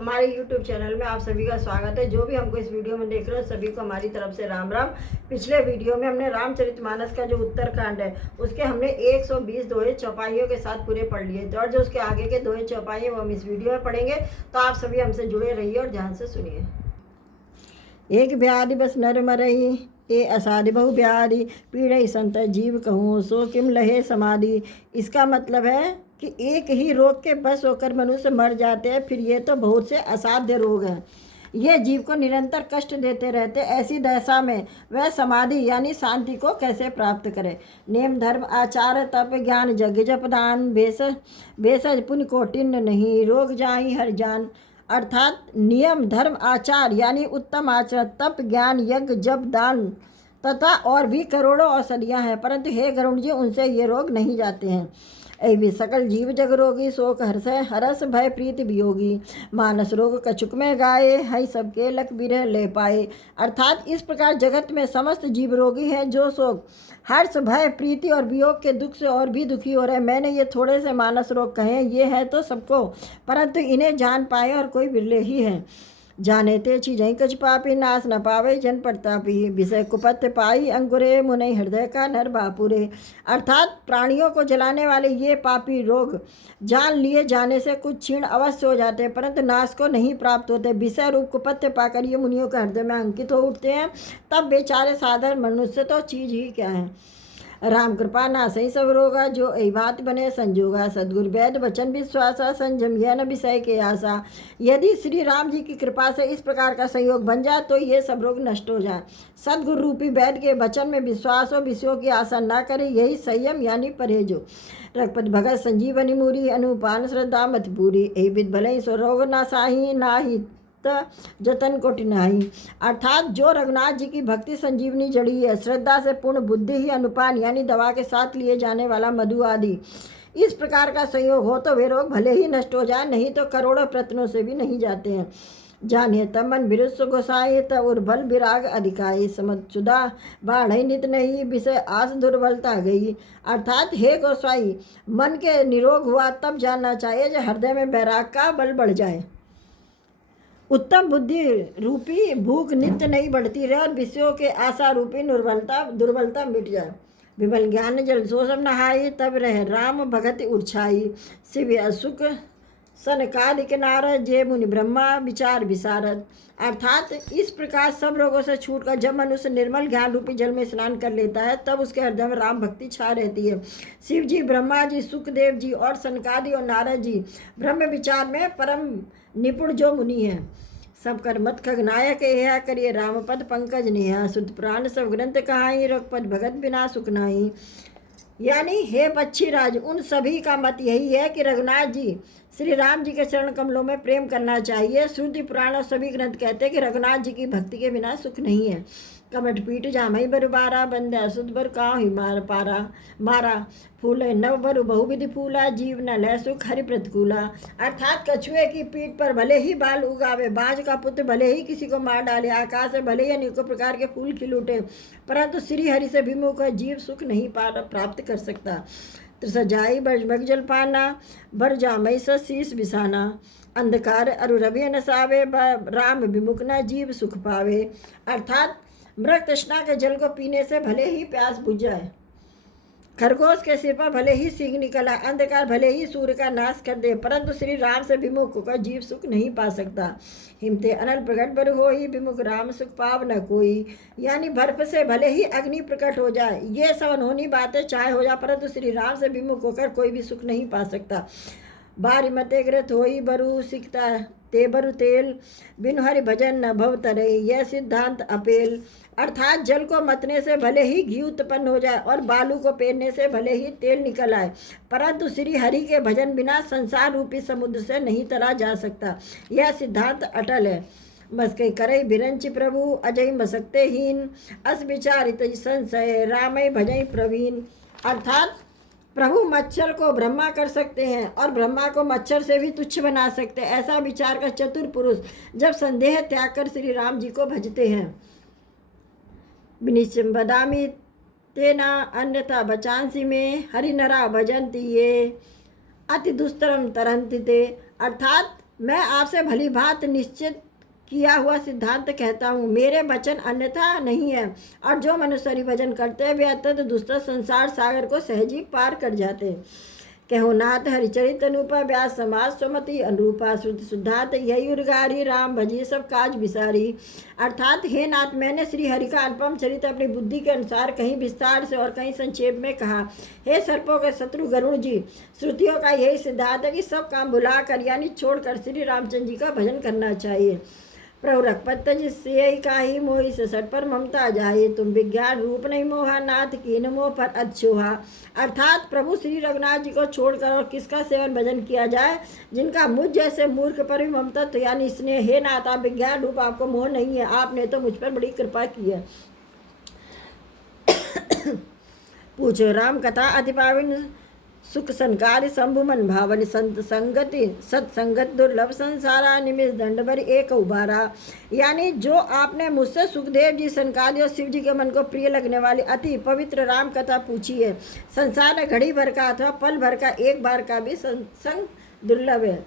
हमारे YouTube channel में आप सभी का स्वागत है। जो भी हमको इस वीडियो में देख रहे हो सभी को हमारी तरफ से राम राम। पिछले वीडियो में हमने रामचरितमानस का जो उत्तरकांड है उसके हमने 120 दोहे चौपाइयों के साथ पूरे पढ़ लिए थे, और जो उसके आगे के दोहे चौपाई वो हम इस वीडियो में पढ़ेंगे। तो आप सभी हमसे जुड़े रहिए और ध्यान से सुनिए। एक ब्याधि बस नर मरही, ए असाधि बहु ब्याधि, पीड़ई संत जीव कहूँ सो किम लहे समाधि। इसका मतलब है कि एक ही रोग के बस होकर मनुष्य मर जाते हैं, फिर ये तो बहुत से असाध्य रोग हैं। ये जीव को निरंतर कष्ट देते रहते। ऐसी दशा में वह समाधि यानी शांति को कैसे प्राप्त करे। नेम धर्म आचार तप ज्ञान जग जप दान, भेषज पुण्य कोटिन्य नहीं, रोग जाहि हर जान। अर्थात नियम धर्म आचार यानी उत्तम आचरण, तप ज्ञान यज्ञ जप दान तथा और भी करोड़ों औषधियाँ हैं, परंतु हे गरुण जी उनसे ये रोग नहीं जाते हैं। ऐ सकल जीव जग रोगी, शोक हरस भय प्रीति वियोगी, मानस रोग कछुक में गाये, हई सबके लक बिरह ले पाए। अर्थात इस प्रकार जगत में समस्त जीव रोगी हैं, जो शोक हर्ष भय प्रीति और वियोग के दुख से और भी दुखी हो रहे हैं। मैंने ये थोड़े से मानस रोग कहे, ये हैं तो सबको, परंतु इन्हें जान पाए और कोई बिरले ही हैं। जाने ते चीजें कछ पापी, नाश न पावे जन प्रतापी, विषय कुपत्य पाई अंकुरे, मुनि हृदय का नर बापुरे। अर्थात प्राणियों को जलाने वाले ये पापी रोग जान लिए जाने से कुछ क्षीण अवश्य हो जाते हैं, परंतु नाश को नहीं प्राप्त होते। विषय रूप कुपत्य पाकर ये मुनियों के हृदय में अंकित हो उठते हैं, तब बेचारे साधारण मनुष्य तो चीज ही क्या है। राम कृपा ना सही सब रोगा, जो ऐ बात बने संजोगा, सदगुरु वैद वचन विश्वासा, संयम यह न विषय के आशा। यदि श्री राम जी की कृपा से इस प्रकार का संयोग बन जाए तो ये सब रोग नष्ट हो जाए। सदगुरु रूपी वैद के वचन में विश्वास हो, विषयों की आशा ना करे, यही संयम यानी परहेजो। रघुपति भगत संजीवनी मूरी, अनुपान श्रद्धा मत पूरी, ऐ विद भले सो रोग ना साही, नाही जतन को टिनाही। अर्थात जो रघुनाथ जी की भक्ति संजीवनी जड़ी है, श्रद्धा से पूर्ण बुद्धि ही अनुपान यानी दवा के साथ लिए जाने वाला मधु आदि, इस प्रकार का संयोग हो तो वे रोग भले ही नष्ट हो जाए, नहीं तो करोड़ों प्रयत्नों से भी नहीं जाते हैं। जाने तब मन बिरुस गोसाए, तब उर्बल विराग अधिकाई, समझुदा बाढ़ नित नहीं, विषय आस दुर्बलता गई। अर्थात हे गोसाई, मन के निरोग हुआ तब जानना चाहिए जब हृदय में वैराग का बल बढ़ जाए, उत्तम बुद्धि रूपी भूख नित्य नहीं बढ़ती रहे और विषयों के आशा रूपी दुर्बलता मिट जाए। विमल ज्ञान जल सोसम नहाई, तब रह राम भगत उर्छाई, शिव असुख सनकादिक नारद, जे मुनि ब्रह्मा विचार विशारद। अर्थात इस प्रकार सब रोगों से छूटकर जब मनुष्य निर्मल ज्ञान रूपी जल में स्नान कर लेता है, तब उसके हृदय में राम भक्ति छा रहती है। शिव जी, ब्रह्मा जी, सुखदेव जी और सनकादि और नारद जी ब्रह्म विचार में परम निपुण जो मुनि हैं। सब कर मत खगनायक यह करिए, राम पद पंकज नेहा, शुद्ध प्राण सब ग्रंथ कहाई, रघुपत भगत बिना सुख नाही। यानी हे पक्षी राज, उन सभी का मत यही है कि रघुनाथ जी श्री राम जी के चरण कमलों में प्रेम करना चाहिए। श्रुति पुराण और सभी ग्रंथ कहते हैं कि रघुनाथ जी की भक्ति के बिना सुख नहीं है। कमट पीठ जामई बरु बारा, बंध्या सुध बर काँ ही मारा, फूले नव बरु बहुविधि फूला, जीव न लय सुख हरि प्रतिकूला। अर्थात कछुए की पीठ पर भले ही बाल उगावे, बाज का पुत्र भले ही किसी को मार डाले, आकाश से भले ही अनेकों प्रकार के फूल खिल उठे, परंतु श्री हरि से विमुख जीव सुख नहीं प्राप्त कर सकता। त्रिसजाई बग जल पाना, बर जामई शीस बिसाना, अंधकार अरु रवि नसावे, राम विमुख न जीव सुख पावे। अर्थात मृग तृष्णा के जल को पीने से भले ही प्यास बुझ जाए, खरगोश के सिर पर भले ही सींग निकल आए, अंधकार भले ही सूर्य का नाश कर दे, परंतु श्री राम से विमुख होकर जीव सुख नहीं पा सकता। हिमते अनल प्रकट बर होई, विमुख राम सुख पाव न कोई। यानी बर्फ से भले ही अग्नि प्रकट हो जाए, ये सब अनहोनी बातें चाहे हो जाए, परंतु श्री राम से विमुख होकर कोई भी सुख नहीं पा सकता। बारी मते ग्रत होई बरु सिकता ते बरु तेल, बिनु हरि भजन न भव तरे, यह सिद्धांत अपेल। अर्थात जल को मतने से भले ही घी उत्पन्न हो जाए और बालू को पेरने से भले ही तेल निकल आए, परंतु श्री हरि के भजन बिना संसार रूपी समुद्र से नहीं तरा जा सकता। यह सिद्धांत अटल है। मस्के करई बिरंच प्रभु, अजय मसकते हीन, अस विचारित संशय, रामय भजय प्रवीण। अर्थात प्रभु मच्छर को ब्रह्मा कर सकते हैं और ब्रह्मा को मच्छर से भी तुच्छ बना सकते हैं। ऐसा विचार कर चतुर पुरुष जब संदेह त्याग कर श्री राम जी को भजते हैं। विनिश्चम बदामी तेना अन्यथा बचांसी में, हरि नरा भजंती ये अति दुस्तरम तरंती ते। अर्थात मैं आपसे भली भांति निश्चित किया हुआ सिद्धांत कहता हूँ, मेरे वचन अन्यथा नहीं है। और जो मनुष्य हरि भजन करते हैं वे अत्यंत दुष्ट संसार सागर को सहजी पार कर जाते हैं। कहो नाथ हरिचरित अनुपा व्यास समाज सुमति अनुरूपा श्रुति शुद्धात यही उर्गारी राम भजी सब काज विसारी। अर्थात हे नाथ, मैंने श्री हरि का अनुपम चरित्र अपनी बुद्धि के अनुसार कहीं विस्तार से और कहीं संक्षेप में कहा। हे सर्पों के शत्रु गरुड़ जी, श्रुतियों का यही सिद्धांत है कि सब काम भुलाकर यानी छोड़कर श्री रामचंद्र जी का भजन करना चाहिए। प्रभु रघुपत जिससे काही मोहि से सट पर ममता जाए, तुम विज्ञान रूप नहीं मोहा नाथ कीन मोह पर अच्छोहा। अर्थात प्रभु श्री रघुनाथ जी को छोड़कर और किसका सेवन भजन किया जाए जिनका मुझ जैसे मूर्ख पर भी ममता तो यानी स्नेह। हे नाथ, आप विज्ञान रूप, आपको मोह नहीं है, आपने तो मुझ पर बड़ी कृपा की है। पूछो राम कथा अति पावन सुख संकार शंभु मन भावन संत संगति सत्संगत दुर्लभ संसारा निमिष दंड भर एक उबारा। यानी जो आपने मुझसे सुखदेव जी सनकादि और शिव जी के मन को प्रिय लगने वाली अति पवित्र राम कथा पूछी है। संसार में घड़ी भर का अथवा पल भर का एक बार का भी सत्संग दुर्लभ है।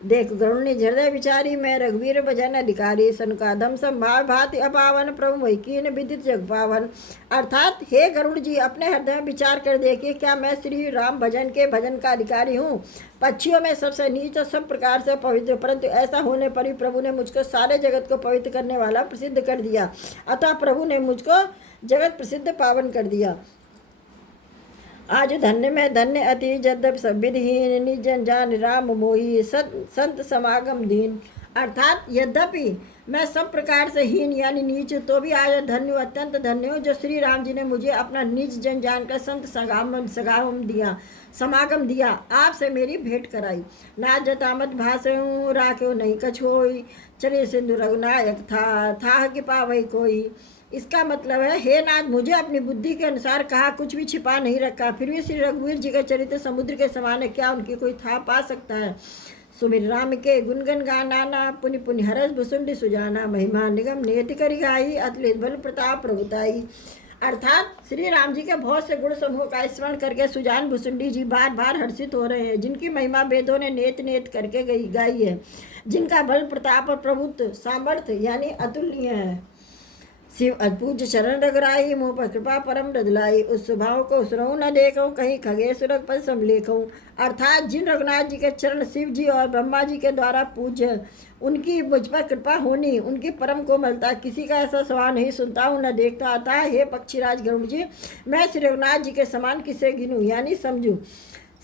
देख गरुड़ ने हृदय विचारी, मैं रघुवीर भजन अधिकारी सनकादम संभाव भाति अपावन प्रभु वैकीन विदित जग पावन। अर्थात हे गरुड़ जी, अपने हृदय में विचार कर देखिए, क्या मैं श्री राम भजन के भजन का अधिकारी हूँ? पक्षियों में सबसे नीच और सब प्रकार से पवित्र, परंतु ऐसा होने पर भी प्रभु ने मुझको सारे जगत को पवित्र करने वाला प्रसिद्ध कर दिया। अतः प्रभु ने मुझको जगत प्रसिद्ध पावन कर दिया। आज धन्य में धन्य अति यद्यपि सब विधिहीन निजन जान राम मोही संत समागम दीन। अर्थात यद्यपि मैं सब प्रकार से हीन यानी नीच तो भी आज धन्य अत्यंत धन्य हूँ जो श्री राम जी ने मुझे अपना निज जन जानकर संत समागम दिया, आपसे मेरी भेंट कराई। नाथ जतामत भाषऊ राख्यो नहीं कछोई, चले सिंधु रघुनायक था कि पावई कोई। इसका मतलब है, हे नाथ, मुझे अपनी बुद्धि के अनुसार कहा, कुछ भी छिपा नहीं रखा, फिर भी श्री रघुवीर जी का चरित्र समुद्र के समान है, क्या उनकी कोई था पा सकता है। सुमिर राम के गुणगन गाना पुनि पुनि हरस भुसुंडी सुजाना, महिमा निगम नियति करी गाई अतुलित बल प्रताप प्रभुताई। अर्थात श्री राम जी के बहुत से गुण समूह का स्मरण करके सुजान भुसुंडी जी बार बार हर्षित हो रहे हैं, जिनकी महिमा वेदों ने नेत नेत करके गाई है, जिनका बल प्रताप और प्रभुत्व सामर्थ्य यानी अतुलनीय है। शिव अद्भुत शरण रघुराई, मुँह पर कृपा परम रदलाई, उस स्वभाव को सुनऊँ न देखूँ, कहीं खगे सुरग पर समलेखूँ। अर्थात जिन रघुनाथ जी के चरण शिव जी और ब्रह्मा जी के द्वारा पूज्य, उनकी मुझ पर कृपा होनी, उनकी परम कोमलता, किसी का ऐसा स्वभाव नहीं सुनता हूँ न देखता आता। हे पक्षीराज गरुड़ जी, मैं श्री रघुनाथ जी के समान किसे गिनूँ यानी समझूँ।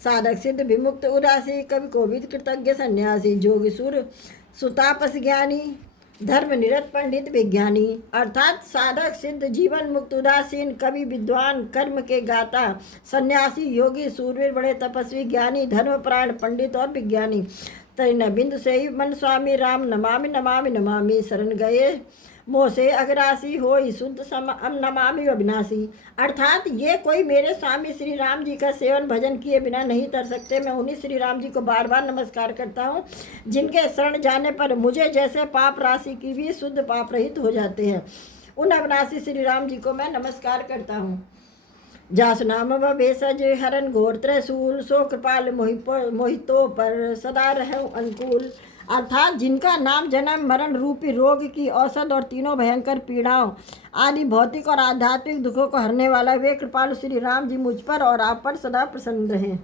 साधक सिद्ध विमुक्त उदासी, कवि कोविद कृतज्ञ सन्यासी, जोगी सुर सुतापस ज्ञानी, धर्म निरत पंडित विज्ञानी। अर्थात साधक सिद्ध, जीवन मुक्त, उदासीन, कवि, विद्वान, कर्म के गाता, सन्यासी, योगी, सूरवीर, बड़े तपस्वी, ज्ञानी, धर्मपरायण, पंडित और विज्ञानी। तरिन बिंदु से ही मन स्वामी राम नमामि नमामि नमामि, शरण गए मोह से अग्रासी होई शुद्ध नमामि अविनाशी। अर्थात ये कोई मेरे स्वामी श्री राम जी का सेवन भजन किए बिना नहीं तर सकते। मैं उन्हीं श्री राम जी को बार बार नमस्कार करता हूँ, जिनके शरण जाने पर मुझे जैसे पाप राशि की भी शुद्ध पाप रहित हो जाते हैं। उन अविनाशी श्री राम जी को मैं नमस्कार करता हूँ। जास नाम भेषज हरण घोर त्रिशूल, सो कृपाल मोहितो पर सदा रहूं अनुकूल। अर्थात जिनका नाम जन्म मरण रूपी रोग की औषध और तीनों भयंकर पीड़ाओं आदि भौतिक और आध्यात्मिक दुखों को हरने वाला वे कृपालु श्री राम जी मुझ पर और आप पर सदा प्रसन्न रहें।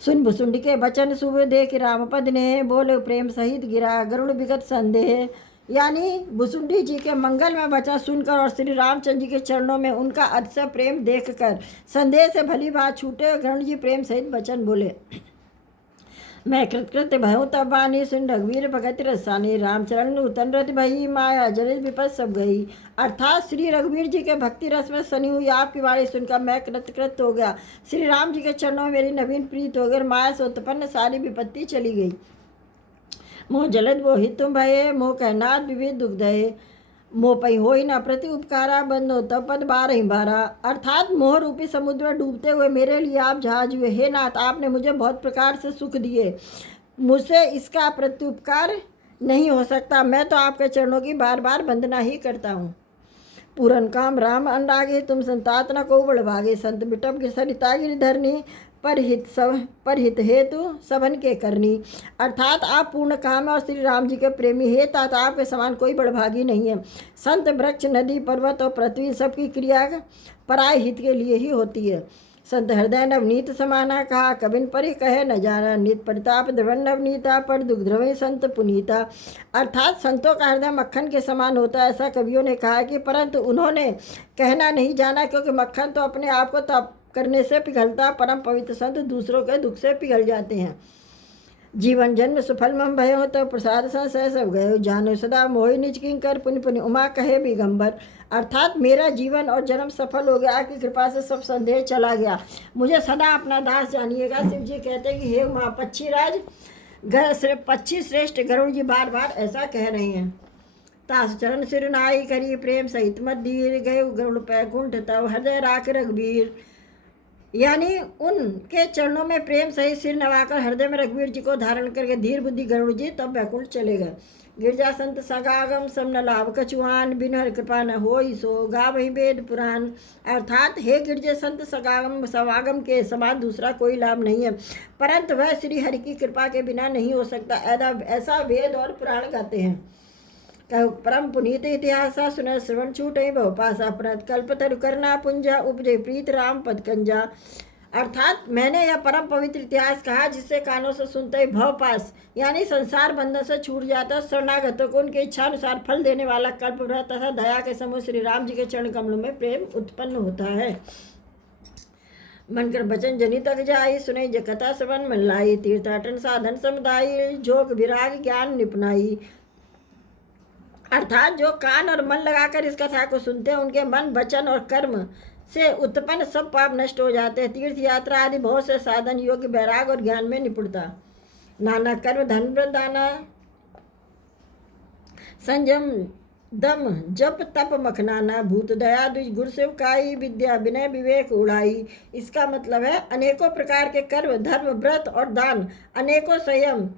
सुन भुसुंडी के वचन शुभ देख राम पद ने, बोले प्रेम सहित गिरा गरुड़ विगत संदेह। यानी भुसुंडी जी के मंगल में वचन सुनकर और श्री रामचंद्र जी के चरणों में उनका अतिशय प्रेम देखकर संदेह से भली बात छूटे गरुड़ जी प्रेम सहित वचन बोले। मैं कृतकृत्य भयऊ तब बानी, सुन रघुवीर भगत रसानी, रामचरण उतन रत भई, माया जनित विपद सब गई। अर्थात श्री रघुवीर जी के भक्ति रस में सनी हुई आपकी वाणी सुनकर मैं कृतकृत हो गया। श्री राम जी के चरणों में मेरी नवीन प्रीत हो गई, माया से उत्पन्न सारी विपत्ति चली गई। मोह जलद वो हित तुम भये, मोह कहनाथ विविध दुग्धये, मोह पई होई न प्रति उपकारा, बंदो तब पद बार ही बारा। अर्थात मोह रूपी समुद्र में डूबते हुए मेरे लिए आप जहाज हुए। हे नाथ, आपने मुझे बहुत प्रकार से सुख दिए, मुझसे इसका प्रत्युपकार नहीं हो सकता। मैं तो आपके चरणों की बार बार वंदना ही करता हूँ। पूरन काम राम अनुरागे, तुम संतात न को बड़भागे, संत बिटप सरिता गिरधरनी, पर हित हेतु सबन के करनी। अर्थात आप पूर्ण काम और श्री राम जी के प्रेमी हे, तात आपके समान कोई बड़भागी नहीं है। संत, वृक्ष, नदी, पर्वत और पृथ्वी सबकी क्रिया पराय हित के लिए ही होती है। संत हृदय नवनीत समाना, कहा कबिन पर कहे न जाना। नित प्रताप द्रवन नवनीता, पर दुख द्रवे संत पुनीता। अर्थात संतों का हृदय मक्खन के समान होता है, ऐसा कवियों ने कहा कि परंतु उन्होंने कहना नहीं जाना, क्योंकि मक्खन तो अपने आप को तप करने से पिघलता, परम पवित्र संत दूसरों के दुख से पिघल जाते हैं। जीवन जन्म सफल मम भयो, तो प्रसाद संशय सब गयो। जानो सदा मोहि निज किंकर, पुनि पुनि उमा कहे बिगंबर। अर्थात मेरा जीवन और जन्म सफल हो गया, आपकी कृपा से सब संदेह चला गया, मुझे सदा अपना दास जानिएगा। शिव जी कहते हैं कि हे उमा पक्षीराज, पक्षी श्रेष्ठ गरुड़ जी बार बार ऐसा कह रहे हैं। तास चरण सिरनाई करी, प्रेम सहित मत धीर, गए गरुड़ पैकुंठ तब हृदय राख रघुबीर। यानी उनके चरणों में प्रेम सहित सिर नवाकर हृदय में रघुवीर जी को धारण करके धीर बुद्धि गरुड़ जी तब बैकुंठ चले गए। गिरजा संत सगागम सम न लाभ कछुआन, बिन हर कृपा न होई सो गावहि वेद पुराण। अर्थात हे गिरजे संत सवागम के समान दूसरा कोई लाभ नहीं है, परंतु वह श्री हरि की कृपा के बिना नहीं हो सकता, ऐसा वेद और पुराण गाते हैं। परम पुनीत इतिहास सुन श्रवण छूटे बहु पासा, प्रणत कल्प तरु करना पुंजा, उपजे प्रीत राम पद कंजा। अर्थात मैंने यह परम पवित्र इतिहास कहा जिससे कानों से सुनते ही भव पास यानी संसार बंधन से छूट जाता, शरणागतों को उनके इच्छा अनुसार फल देने वाला कल्प व्रत तथा दया के समूह श्री राम जी के चरण कमलों में प्रेम उत्पन्न होता है। मन कर बचन जनी तक जाई, सुने ज कथा श्रवण मन लाई, तीर्थाटन साधन समुदायी, जोग विराग ज्ञान निपुणाई। अर्थात जो कान और मन लगाकर इस कथा को सुनते हैं, उनके मन, वचन और कर्म से उत्पन्न सब पाप नष्ट हो जाते हैं। तीर्थ यात्रा आदि बहुत से साधन, योग्य, वैराग और ज्ञान में निपुणता, नाना कर्म, धन वृंदाना, संयम, दम, जप, तप, मखनाना, भूत दया, द्विज, गुर सेवकाई, विद्या, विनय, विवेक, उड़ाई। इसका मतलब है अनेकों प्रकार के कर्म, धर्म, व्रत और दान, अनेकों संयम,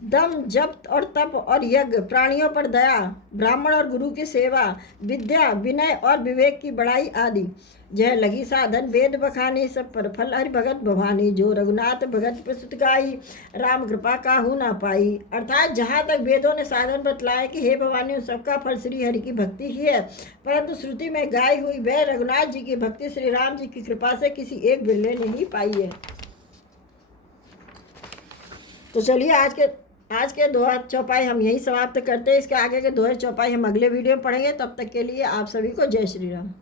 दम, जप और तप और यज्ञ, प्राणियों पर दया, ब्राह्मण और गुरु की सेवा, विद्या, विनय और विवेक की बढ़ाई आदि। जय लगी साधन वेद बखानी, सब पर फल हरि भगत भवानी, जो रघुनाथ भगत प्रस्तुत गाई, राम कृपा काहू ना पाई। अर्थात जहाँ तक वेदों ने साधन बतलाए कि हे भवानी, उन सबका फल श्री हरि की भक्ति ही है, परंतु श्रुति में गाई हुई वह रघुनाथ जी की भक्ति श्री राम जी की कृपा से किसी एक बिरले ने ही पाई है। तो चलिए आज के दोहा चौपाई हम यही समाप्त करते हैं। इसके आगे के दोहे चौपाई हम अगले वीडियो में पढ़ेंगे। तब तक के लिए आप सभी को जय श्री राम।